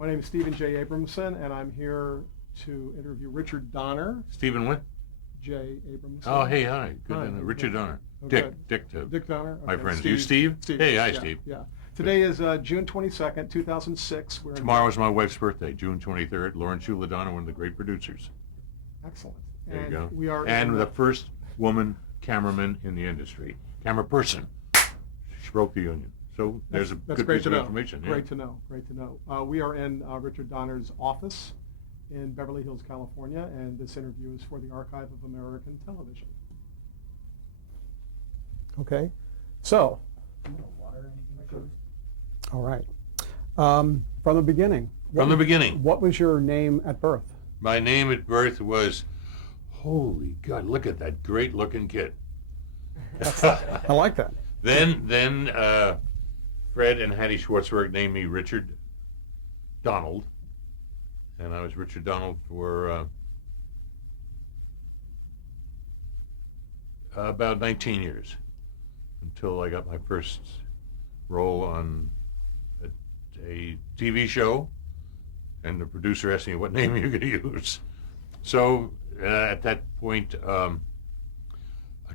My name is Stephen J. Abramson, and I'm here to interview Richard Donner. Stephen what? J. Abramson. Oh, hey, hi. Good Hi, to know. good. Richard Donner. Oh, Dick. good. Dick. Dick Donner. My Okay. friends. You Steve? Steve. Hey, hi, Yeah, Steve. Yeah. Today is June 22nd, 2006. We're in- Tomorrow is my wife's birthday, June 23rd. Lauren Shula Donner, one of the great producers. Excellent. There And you go. we are and in the first woman cameraman in the industry. Camera person. She broke the union. So there's a that's good great piece to of know. information. Great to know. Great to know. We are in Richard Donner's office in Beverly Hills, California, and this interview is for the Archive of American Television. Okay, so, all right. From the beginning. From the beginning. What was your name at birth? My name at birth was, holy God, look at that great looking kid. I like that. Then Fred and Hattie Schwartzberg named me Richard Donald, and I was Richard Donald for about 19 years, until I got my first role on a TV show, and the producer asked me what name you're going to use. So at that point, a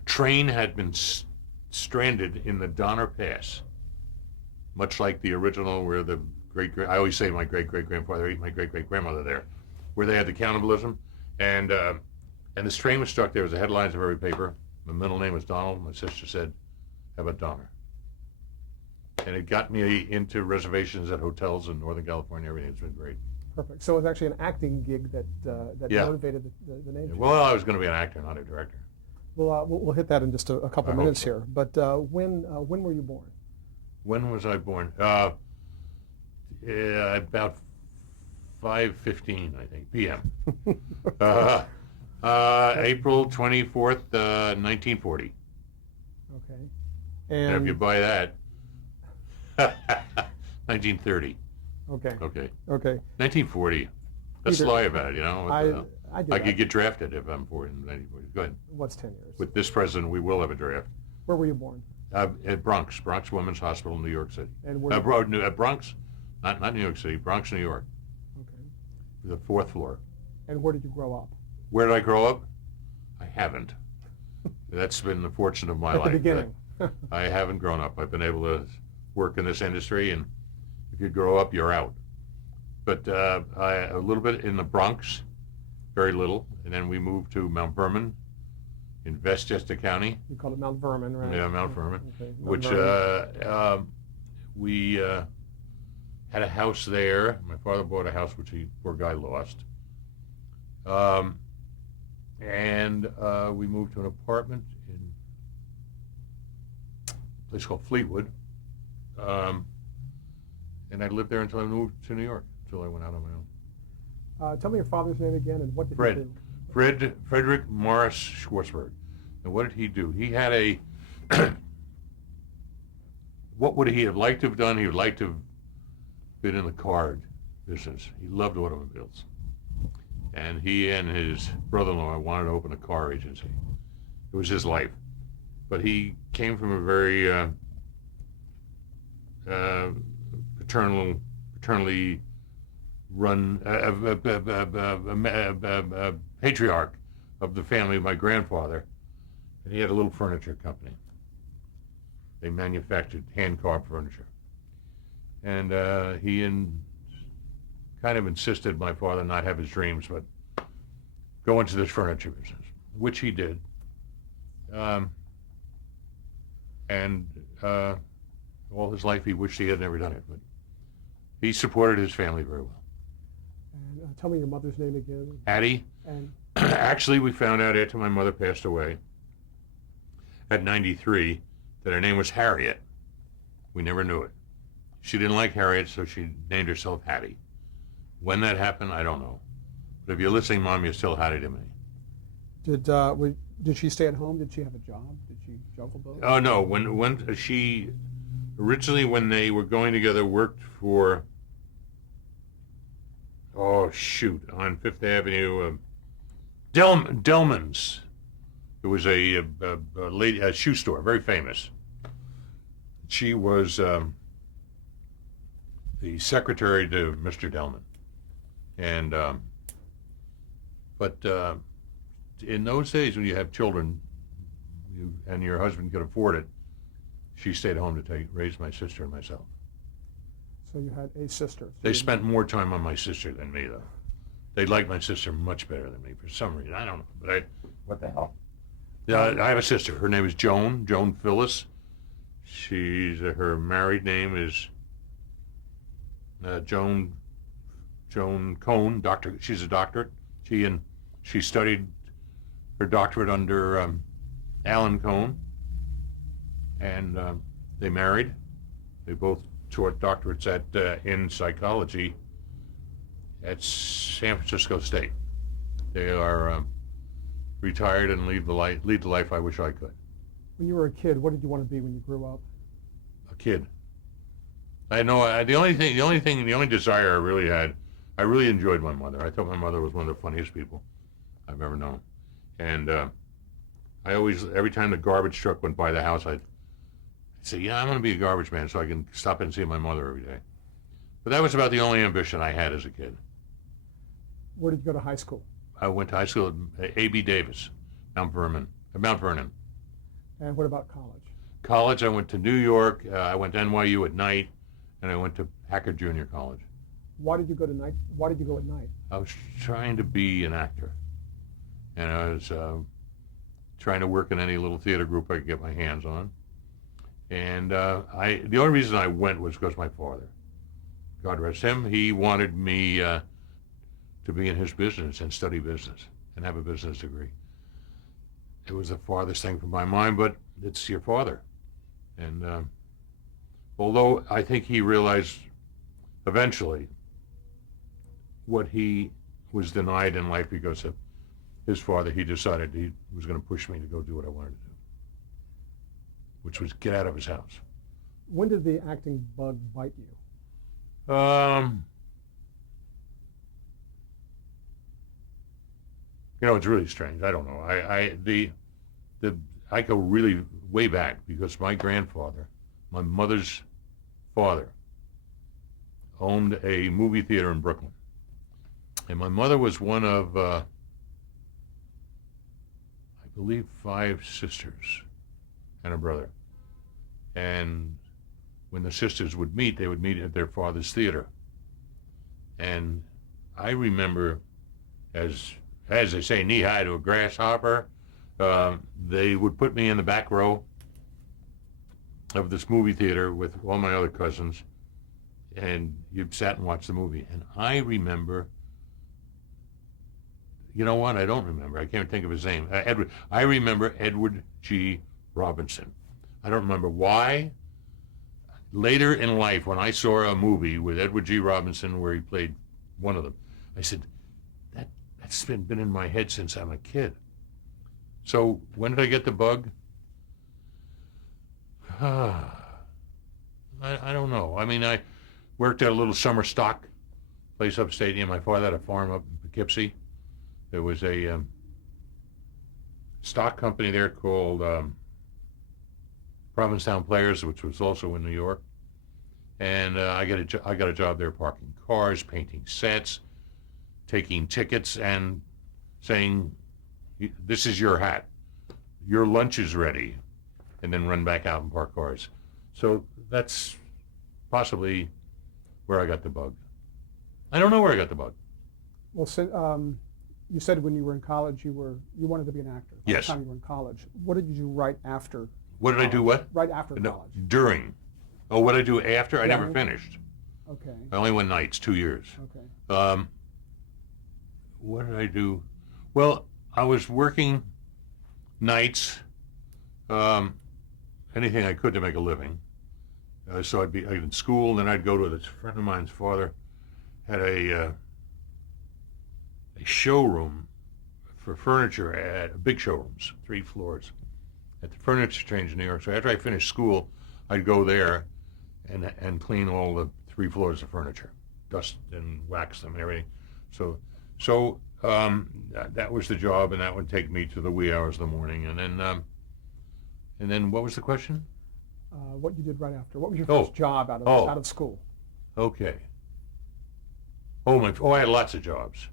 train had been stranded in the Donner Pass, much like the original where the I always say my great-great-grandfather ate my great-great-grandmother there, where they had the cannibalism, and this train was stuck there. It was the headlines of every paper. My middle name was Donald. My sister said, how about Donner? And it got me into reservations at hotels in Northern California. Everything's been great. Perfect. So it was actually an acting gig that Yeah. motivated the name change. Well, I was going to be an actor, not a director. We'll hit that in just a couple I minutes hope so. here. But when were you born? When was I born? About 5:15, I think, p.m. April 24th, 1940. Okay. And if you And buy that, 1930. okay. Okay. Okay. 1940. Let's Either- lie about it, you know. I do I that. could get drafted if I'm born in 1940. Go ahead. What's 10 years? With this president, we will have a draft. Where were you born? At Bronx Women's Hospital, New York City. And where? At Bronx, not New York City, Bronx, New York, Okay. the 4th floor. And where did you grow up? Where did I grow up? I haven't. That's been the fortune of my At life. the beginning. I haven't grown up. I've been able to work in this industry, and if you grow up, you're out. But a little bit in the Bronx, very little, and then we moved to Mount Vernon in Westchester County. You called it Mount Vernon, right? Yeah, Mount Vernon, Okay. Mount which Vernon. we had a house there. My father bought a house which he, poor guy, lost. And we moved to an apartment in a place called Fleetwood. And I lived there until I moved to New York, until I went out on my own. Tell me your father's name again and what did Fred. he do? Frederick Morris Schwartzberg. And what did he do? He had a, what would he have liked to have done? He would like to have been in the car business. He loved automobiles. And he and his brother-in-law wanted to open a car agency. It was his life. But he came from a very paternally run patriarch of the family, my grandfather, and he had a little furniture company. They manufactured hand-carved furniture. And he kind of insisted my father not have his dreams, but go into this furniture business, which he did. And all his life he wished he had never done it, but he supported his family very well. And tell me your mother's name again. Hattie, And actually we found out after my mother passed away at 93 that her name was Harriet. We never knew it. She didn't like Harriet, so she named herself Hattie. When that happened, I don't know. But if you're listening, Mom, you're still Hattie to me. did she stay at home? Did she have a job? Did she juggle both? Oh, no. When she, originally when they were going together, worked for, on Fifth Avenue, Delman's. It was a shoe store, very famous. She was, the secretary to Mr. Delman. And, but in those days when you have children and your husband could afford it, she stayed home to raise my sister and myself. So you had a sister. They spent more time on my sister than me, though. They liked my sister much better than me for some reason. I don't know, but What the hell? I have a sister. Her name is Joan Phyllis. Her married name is Joan Cohn. Doctor. She's a doctorate. She studied her doctorate under Alan Cohn, and they married. They both taught doctorates in psychology at San Francisco State. They are retired and lead the life I wish I could. When you were a kid, what did you want to be when you grew up? A kid. I know the only desire I really had. I really enjoyed my mother. I thought my mother was one of the funniest people I've ever known, and I always, every time the garbage truck went by the house, I'd say, "Yeah, I'm going to be a garbage man so I can stop in and see my mother every day." But that was about the only ambition I had as a kid. Where did you go to high school? I went to high school at A.B. Davis, Mount Vernon. And what about college? College, I went to New York. I went to NYU at night, and I went to Hackett Junior College. Why did you go to night? Why did you go at night? I was trying to be an actor, and I was trying to work in any little theater group I could get my hands on. And the only reason I went was because my father, God rest him, he wanted me to be in his business and study business and have a business degree. It was the farthest thing from my mind, but it's your father. And although I think he realized eventually what he was denied in life because of his father, he decided he was going to push me to go do what I wanted to do, which was get out of his house. When did the acting bug bite you? It's really strange. I don't know. I go really way back because my grandfather, my mother's father, owned a movie theater in Brooklyn. And my mother was one of, I believe, 5 sisters and a brother. And when the sisters would meet, they would meet at their father's theater. And I remember, as they say, knee-high to a grasshopper, they would put me in the back row of this movie theater with all my other cousins, and you sat and watched the movie. And I remember, you know what? I don't remember. I can't think of his name. I remember Edward G. Robinson. I don't remember why. Later in life, when I saw a movie with Edward G. Robinson where he played one of them, I said, that's been in my head since I'm a kid. So when did I get the bug? I don't know. I mean, I worked at a little summer stock place upstate. My father had a farm up in Poughkeepsie. There was a stock company there called Provincetown Players, which was also in New York. And I got a job there parking cars, painting sets, taking tickets, and saying, "This is your hat. Your lunch is ready," and then run back out and park cars. So that's possibly where I got the bug. I don't know where I got the bug. Well, you said when you were in college you wanted to be an actor. By Yes. the time you were in college, what did you do right after? What did I do? What? Right after No, college. during. Oh, what did I do after? I Yeah. never finished. Okay. I only went nights, 2 years. Okay. What did I do? Well, I was working nights, anything I could to make a living. So I'd be in school, and then I'd go to this friend of mine's father had a showroom for furniture at big showrooms, 3 floors, at the Furniture Exchange in New York. So after I finished school, I'd go there and clean all the 3 floors of furniture, dust and wax them and everything. So that was the job, and that would take me to the wee hours of the morning. And then what was the question? What you did right after? What was your Oh. first job out of Oh. out of school? Okay. I had lots of jobs.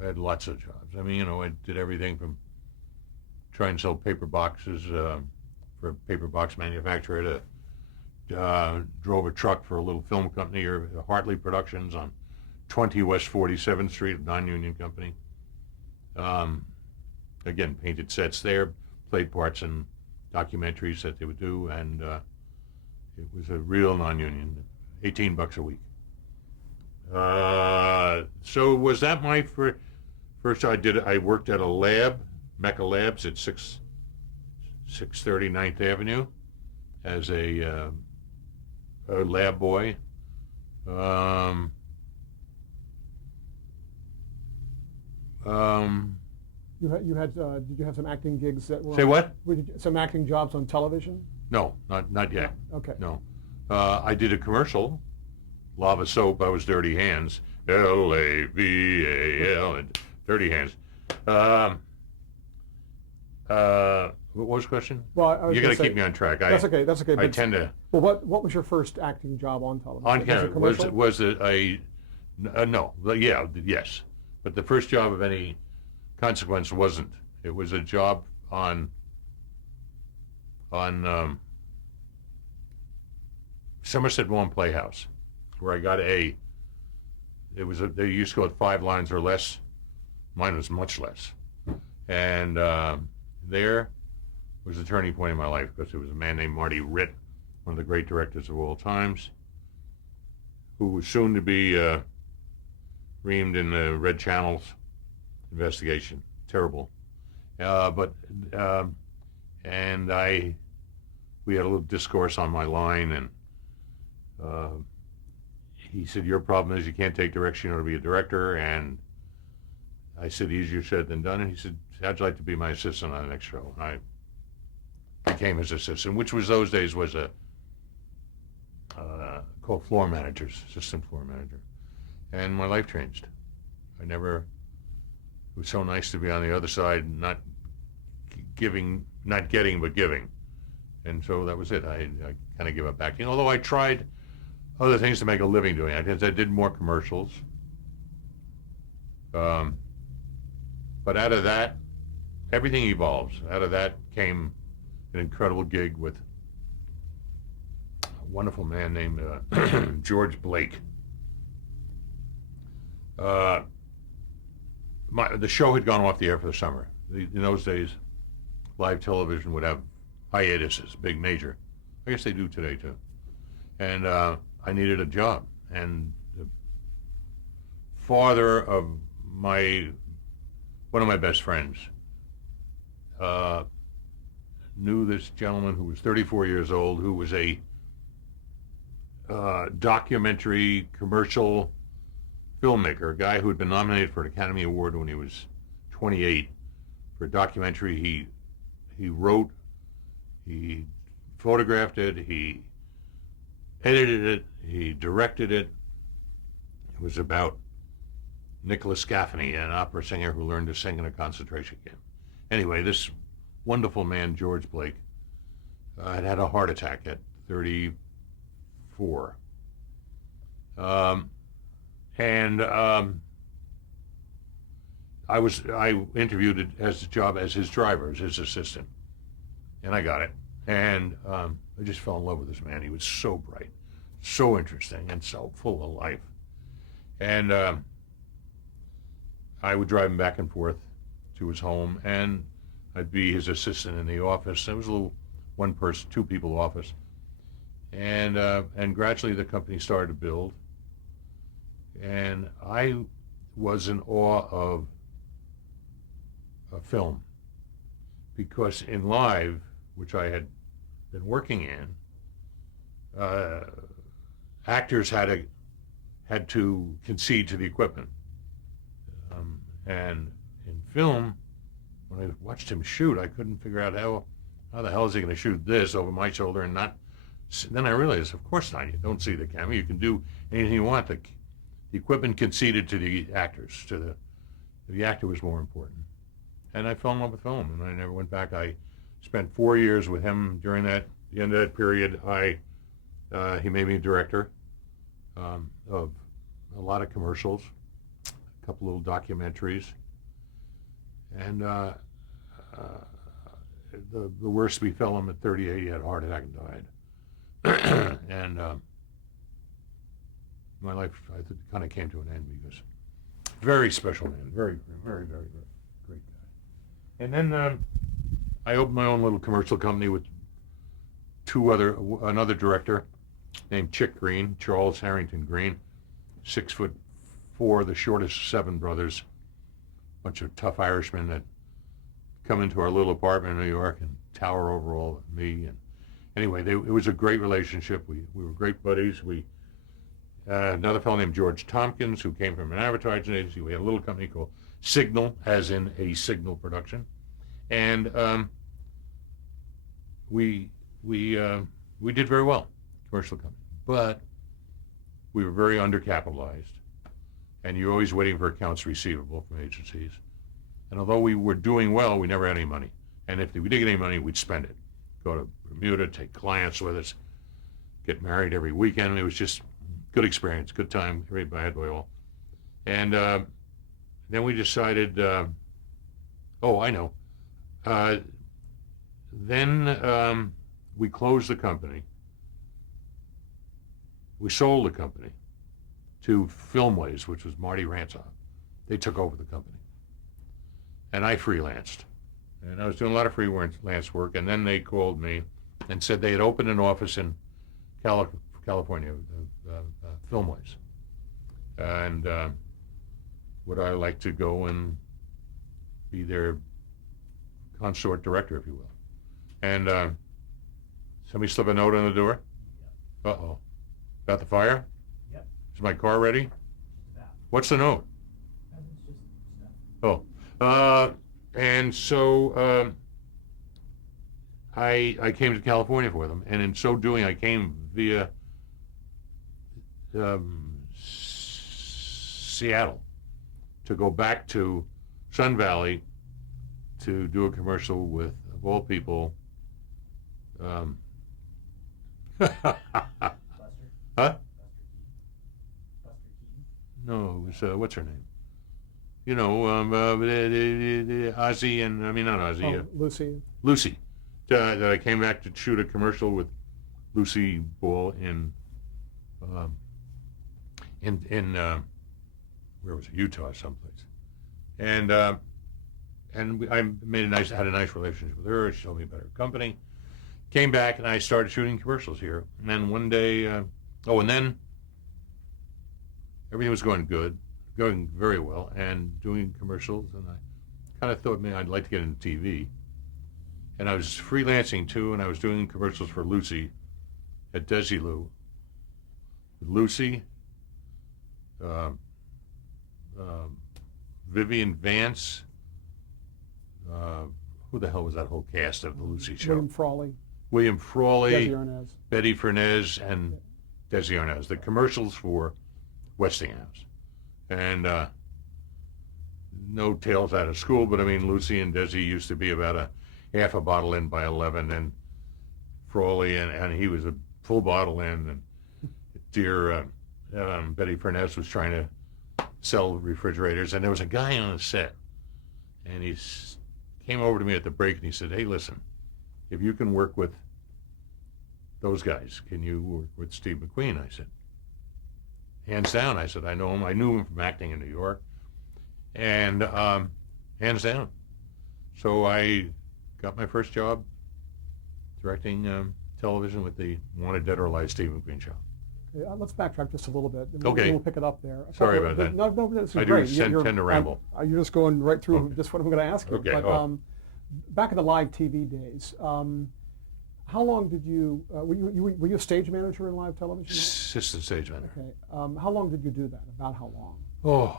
I had lots of jobs. I mean, you know, I did everything from try and sell paper boxes for a paper box manufacturer to drove a truck for a little film company or Hartley Productions on 20 West 47th Street, a non-union company. Again, painted sets there, played parts in documentaries that they would do, and it was a real non-union, $18 a week. So was that my first? I worked at a lab, Mecca Labs at 630 9th Avenue, as a lab boy. You had did you have some acting gigs that were Say what? Some acting jobs on television? No, not yet. Okay. No, I did a commercial, Lava Soap. I was Dirty Hands, LAVAL, and Dirty Hands. What was the question? Well, I was you got to gonna say- keep me on track. That's okay. That's okay. I but- tend to Well, what was your first acting job on television? on Was it camera. commercial? Was it no? Yeah, yes. But the first job of any consequence wasn't. It was a job on Somerset Maugham Playhouse, where I got they used to go at 5 lines or less. Mine was much less, and there was a turning point in my life because it was a man named Marty Ritt, one of the great directors of all times, who was soon to be reamed in the Red Channels investigation. Terrible. We had a little discourse on my line, and he said, "Your problem is you can't take direction in order to be a director." And I said, "Easier said than done." And he said, "How'd you like to be my assistant on the next show?" And I became his assistant, which was those days was called floor managers, assistant floor manager. And my life changed. It was so nice to be on the other side, not getting, but giving. And so that was it. I kind of gave up acting, although I tried other things to make a living doing it. I did more commercials. But out of that, everything evolves. Out of that came an incredible gig with a wonderful man named George Blake. The show had gone off the air for the summer. In those days, live television would have hiatuses, big major. I guess they do today too. And I needed a job. And the father of one of my best friends knew this gentleman who was 34 years old, who was a documentary commercial filmmaker, a guy who had been nominated for an Academy Award when he was 28 for a documentary he wrote, he photographed it, he edited it, he directed it. It was about Nicholas Gaffney, an opera singer who learned to sing in a concentration camp. Anyway, this wonderful man, George Blake, had had a heart attack at 34. I interviewed it as a job as his driver, as his assistant, and I got it. And I just fell in love with this man. He was so bright, so interesting, and so full of life. And I would drive him back and forth to his home, and I'd be his assistant in the office. It was a little one-person, two-people office. And gradually the company started to build. And I was in awe of film, because in live, which I had been working in, actors had to concede to the equipment. And in film, when I watched him shoot, I couldn't figure out how the hell is he going to shoot this over my shoulder and not. Then I realized, of course not. You don't see the camera. You can do anything you want. The equipment conceded to the actors. The actor was more important. And I fell in love with film, and I never went back. I spent 4 years with him. During the end of that period, he made me a director. of a lot of commercials, a couple little documentaries, and the worst befell him at 38. He had a heart attack and died. And my life, I think, kind of came to an end because very special man, very, very, very, very great guy. And then I opened my own little commercial company with another director named Chick Green, Charles Harrington Green, 6'4", the shortest of 7 brothers, bunch of tough Irishmen that come into our little apartment in New York and tower over all of me. And anyway, it was a great relationship. We were great buddies. Another fellow named George Tompkins, who came from an advertising agency. We had a little company called Signal, as in a signal production, and we did very well, commercial company. But we were very undercapitalized, and you're always waiting for accounts receivable from agencies. And although we were doing well, we never had any money. And if we did get any money, we'd spend it. Go to Bermuda, take clients with us, get married every weekend. It was just good experience, good time, very bad boy all. And then we decided, I know. Then we closed the company. We sold the company to Filmways, which was Marty Ransoff. They took over the company. And I freelanced. And I was doing a lot of freelance work, and then they called me and said they had opened an office in California, Filmways. And would I like to go and be their consort director, if you will. And somebody slip a note on the door? Yep. Uh-oh. About the fire? Yep. Is my car ready? About. What's the note? It's just stuff. Oh. And so I came to California for them, and in so doing, I came via Seattle to go back to Sun Valley to do a commercial with, of all people, Buster? huh? Buster Keaton? No, it was, what's her name? You know, Ozzy and, I mean, not Ozzy, Lucy. Lucy. I came back to shoot a commercial with Lucy Ball in where was it, Utah someplace, and I had a nice relationship with her. She showed me about her company. Came back and I started shooting commercials here. And then one day, and then everything was going good, going very well, and doing commercials. And I kind of thought, man, I'd like to get into TV. And I was freelancing too, and I was doing commercials for Lucy at Desilu. Lucy, Vivian Vance, who the hell was that whole cast of the Lucy show? William Frawley, Desi Desi Arnaz. Betty Fernandez, and Desi Arnaz. The commercials for Westinghouse. And no tales out of school, but I mean, Lucy and Desi used to be about a half a bottle in by 11, and Frawley, and he was a full bottle in, and dear Betty Fernandez was trying to sell refrigerators, and there was a guy on the set, and he came over to me at the break, and he said, hey, listen, if you can work with those guys, can you work with Steve McQueen? I said, hands down. I said, I know him. I knew him from acting in New York, and hands down. So I got my first job directing television with the Wanted Dead or Alive Steve McQueen show. Okay, let's backtrack just a little bit. Okay. We'll pick it up there. Sorry about that. No, this is I great. do tend to ramble. You're just going right through Okay. just what I'm going to ask you. Okay, But back in the live TV days, how long did you, were you a stage manager in live television? Assistant stage manager. Okay. How long did you do that? About how long?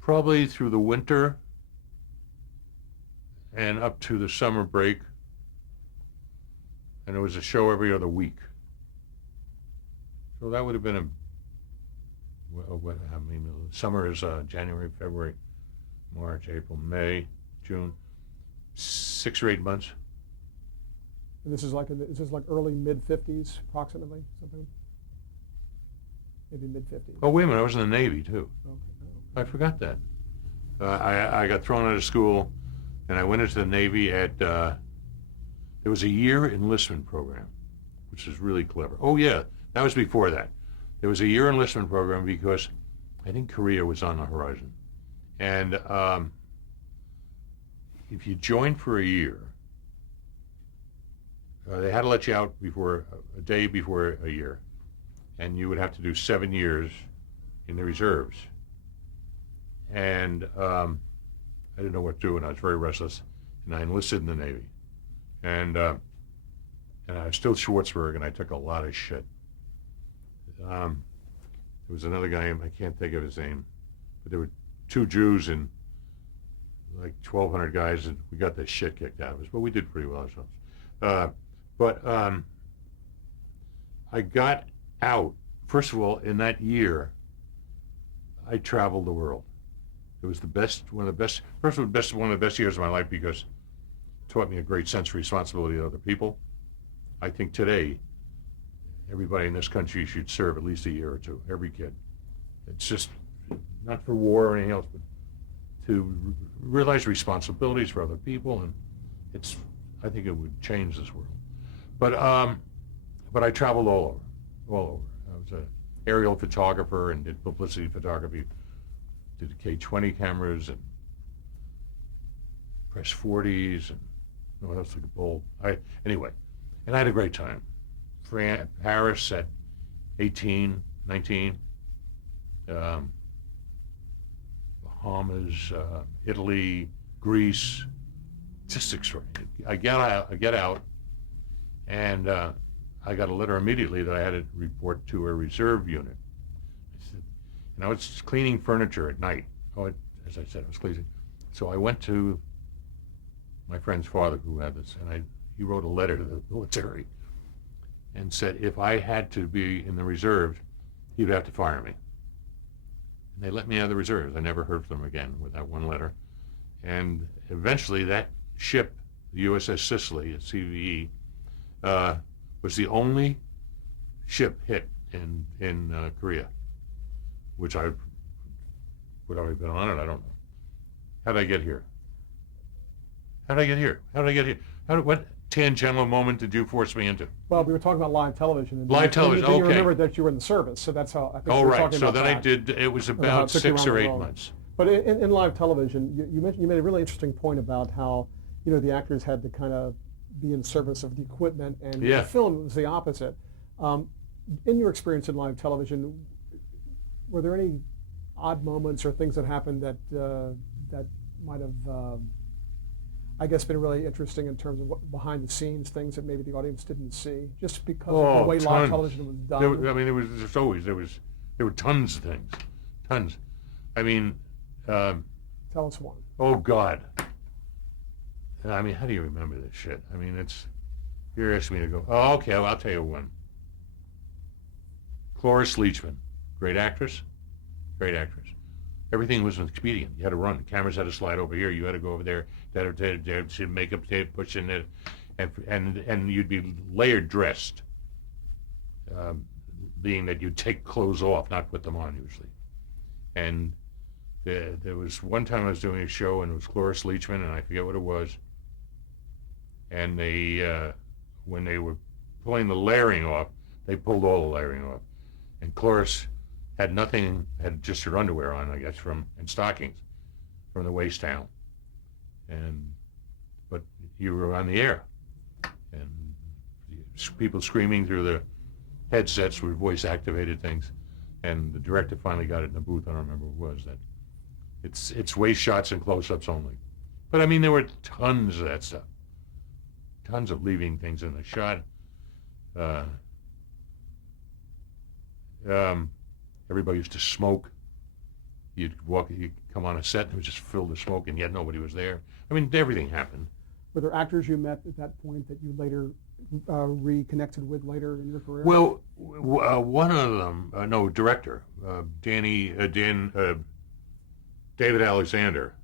Probably through the winter and up to the summer break. And there was a show every other week. So that would have been summer is January, February, March, April, May, June, 6 or 8 months. And this is like early mid-50s, approximately, something? Maybe mid-50s. Oh, wait a minute, I was in the Navy, too. Okay. I forgot that. I got thrown out of school, and I went into the Navy at, there was a year enlistment program, which is really clever. Oh, yeah, that was before that. There was a year enlistment program because I think Korea was on the horizon. And if you joined for a year, they had to let you out before a day before a year, and you would have to do 7 years in the reserves. And I didn't know what to do, and I was very restless, and I enlisted in the Navy. And I was still Schwartzberg, and I took a lot of shit. There was another guy, I can't think of his name, but there were 2 Jews and like 1,200 guys, and we got the shit kicked out of us, but we did pretty well ourselves. But I got out. First of all, in that year, I traveled the world. It was one of the best years of my life because it taught me a great sense of responsibility to other people. I think today, everybody in this country should serve at least a year or two, every kid. It's just not for war or anything else, but to realize responsibilities for other people, and I think it would change this world. But I traveled all over. I was an aerial photographer and did publicity photography, did K-20 cameras and press 40s, and what else like a bowl. Anyway, and I had a great time. Paris at 18, 19, Bahamas, Italy, Greece, just extraordinary. I get out, and I got a letter immediately that I had to report to a reserve unit. I said, and I was cleaning furniture at night. As I said, I was cleaning. So I went to my friend's father who had this, and he wrote a letter to the military and said if I had to be in the reserves, he would have to fire me. And they let me out of the reserves. I never heard from them again with that one letter. And eventually that ship, the USS Sicily, at CVE, was the only ship hit in Korea, which I would have been on it, I don't know. How did I get here? What tangential moment did you force me into? Well, we were talking about live television. And Live television, then you okay. remembered that you were in the service, so that's how I think Oh, we were right. talking So about then that. I did, it was How it about took you 6 around or the 8 world. months. But in live television, you made a really interesting point about how the actors had to kind of be in service of the equipment, and Yeah. the film was the opposite. In your experience in live television, were there any odd moments or things that happened that might have, I guess, been really interesting in terms of what behind the scenes things that maybe the audience didn't see, just because of the way live tons. television was done? There were tons of things, tons. I mean, Tell us one. oh God. I mean, how do you remember this shit? I mean, you're asking me to go, oh, okay, well, I'll tell you one. Cloris Leachman, great actress. Everything was an expedient. You had to run. The cameras had to slide over here. You had to go over there. Makeup tape, push in it, and you'd be layered dressed, being that you'd take clothes off, not put them on usually. And there was one time I was doing a show, and it was Cloris Leachman, and I forget what it was. And when they were pulling the layering off, they pulled all the layering off. And Cloris had just her underwear on, I guess, and stockings from the waist down. But you were on the air, and people screaming through the headsets with voice-activated things. And the director finally got it in the booth. I don't remember what it was. That it's waist shots and close-ups only. But I mean, there were tons of that stuff. Tons of leaving things in the shot. Everybody used to smoke. You'd come on a set and it was just filled with smoke, and yet nobody was there. I mean, everything happened. Were there actors you met at that point that you later reconnected with later in your career? Well, one of them, director, David Alexander,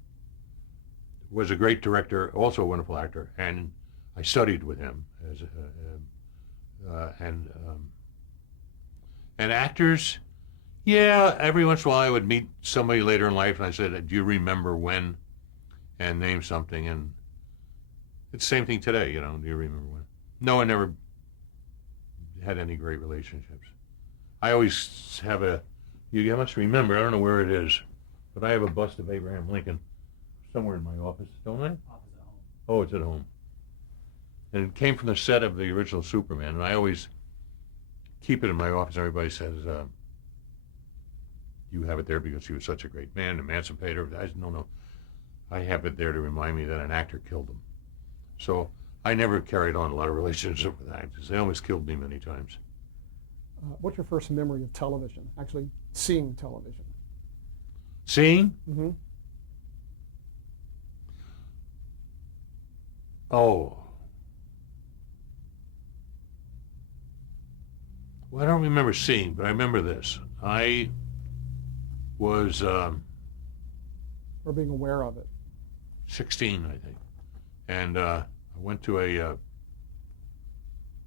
was a great director, also a wonderful actor, and I studied with him And actors, yeah, every once in a while I would meet somebody later in life and I said, do you remember when? And name something. And it's the same thing today, you know, do you remember when? No, I never had any great relationships. I always have you must remember, I don't know where it is, but I have a bust of Abraham Lincoln somewhere in my office, don't I? Opposite home. Oh, it's at home. And it came from the set of the original Superman, and I always keep it in my office. Everybody says, you have it there because he was such a great man, emancipator. I said, no. I have it there to remind me that an actor killed him. So I never carried on a lot of relationships with actors. They almost killed me many times. What's your first memory of television, actually seeing television? Seeing? Mm-hmm. Oh. Well, I don't remember seeing, but I remember this. I was Or being aware of it? 16, I think. And I went to a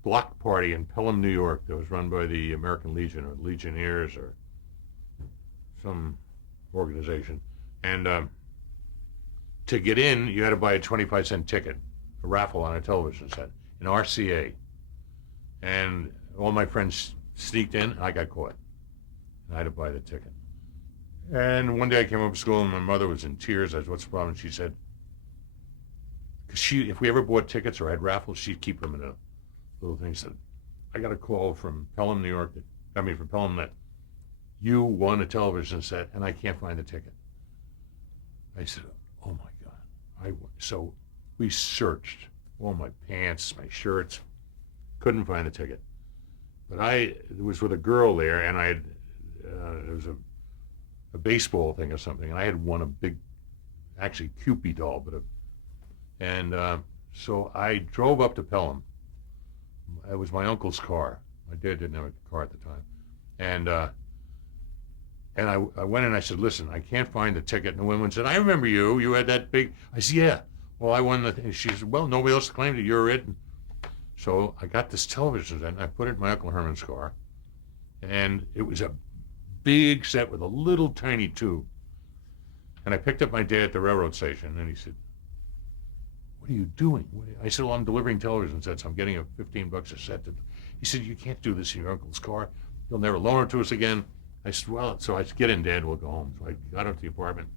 block party in Pelham, New York that was run by the American Legion or Legionnaires or some organization. And to get in, you had to buy a 25-cent ticket, a raffle on a television set, an RCA. And all my friends sneaked in, and I got caught. And I had to buy the ticket. And one day I came home from school, and my mother was in tears. I said, what's the problem? She said, because if we ever bought tickets or had raffles, she'd keep them in a little thing. She said, I got a call from Pelham, New York, from Pelham, that you won a television set, and I can't find the ticket. I said, oh, my God. So we searched all my pants, my shirts, couldn't find the ticket. But it was with a girl there, and it was a baseball thing or something, and I had won a big, actually Cupid doll, so I drove up to Pelham. It was my uncle's car. My dad didn't have a car at the time, and I went in and I said, listen, I can't find the ticket. And the woman said, I remember you. You had that big. I said, yeah. Well, I won the thing. She said, well, nobody else claimed it. You're it. So I got this television set, and I put it in my Uncle Herman's car. And it was a big set with a little tiny tube. And I picked up my dad at the railroad station, and he said, what are you doing? I said, well, I'm delivering television sets. I'm getting $15 a set. He said, you can't do this in your uncle's car. You'll never loan it to us again. I said, well, so I said, get in, Dad, we'll go home. So I got up to the apartment.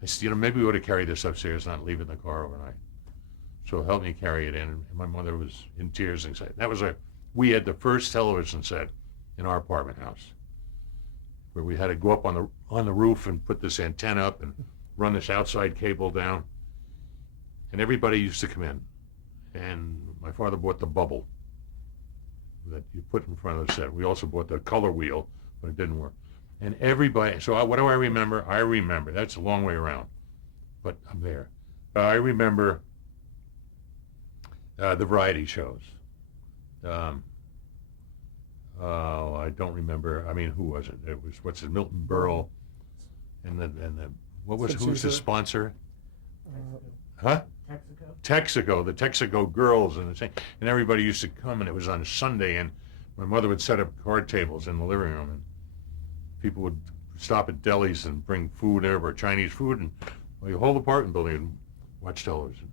I said, we ought to carry this upstairs, not leave it in the car overnight. So help me carry it in. And my mother was in tears and said, we had the first television set in our apartment house, where we had to go up on the roof and put this antenna up and run this outside cable down. And everybody used to come in. And my father bought the bubble that you put in front of the set. We also bought the color wheel, but it didn't work. And everybody, so what do I remember? I remember, that's a long way around, but I'm there. I remember the variety shows. I don't remember, who was it? It was, Milton Berle, and who's the sponsor? Huh? Texaco, the Texaco girls, and everybody used to come, and it was on a Sunday, and my mother would set up card tables in the living room, and people would stop at delis and bring food over, Chinese food, and the whole apartment building and watch television.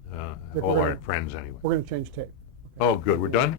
All our friends, anyway. We're going to change tape. Oh, good. We're done?